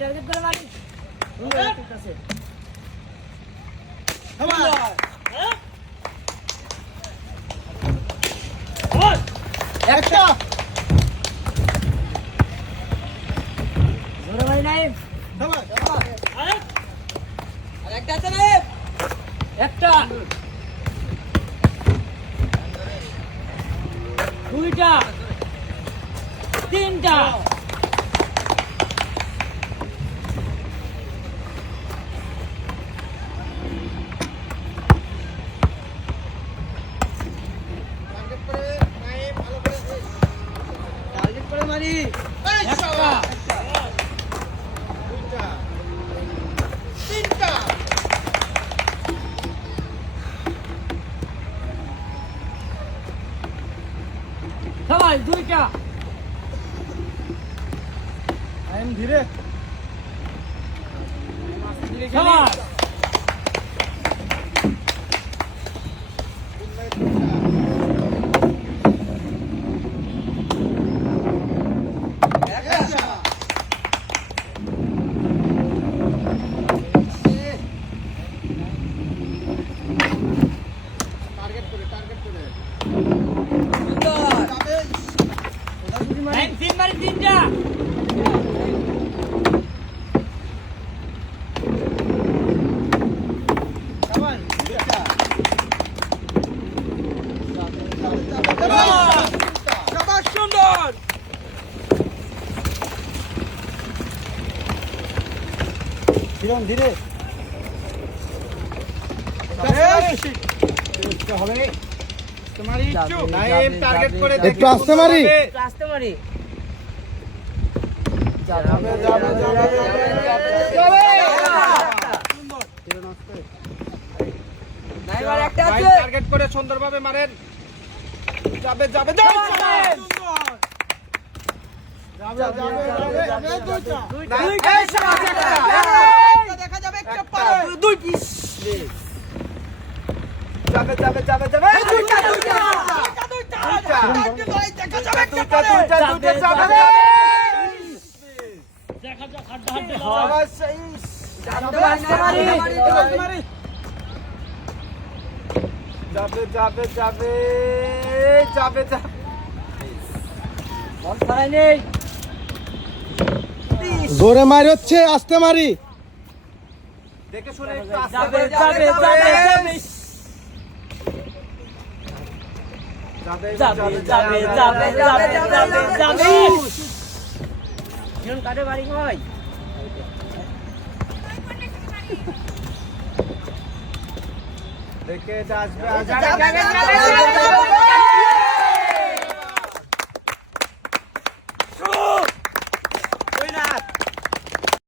target করে মারি ঠিক আছে একটা জোরে মারি নাই আরেকটা আছে না একটা দুইটা তিনটা টার্গেট করে মারি একটা তিনটা সবাই দুইটা ধীরে সবাই তিন মারি তিনটা সুন্দর ধীরে টার্গেট করে একটু আসতে মারি আসতে মারি টার্গেট করে সুন্দরভাবে মারেন যাবে যাবে দেখা যাবে একটা পারে দুই পিস যাবে যাবে যাবে যাবে দুইটা দেখা যাবে একটা পারে দুইটা যাবে দেখা যাক হাড্ডা হাড্ডা যাবে যাবে যাবে যাবে যাবে বল ছাড়াই নেই জোরে মারি হচ্ছে আস্তে মারি দেখে শুনে একটু আস্তে যাবে করে যাবে যাবে যাবে যাবে যাবে যাবে নিয়ন কাটে বাড়ি হয় দেখে আসবে যাবে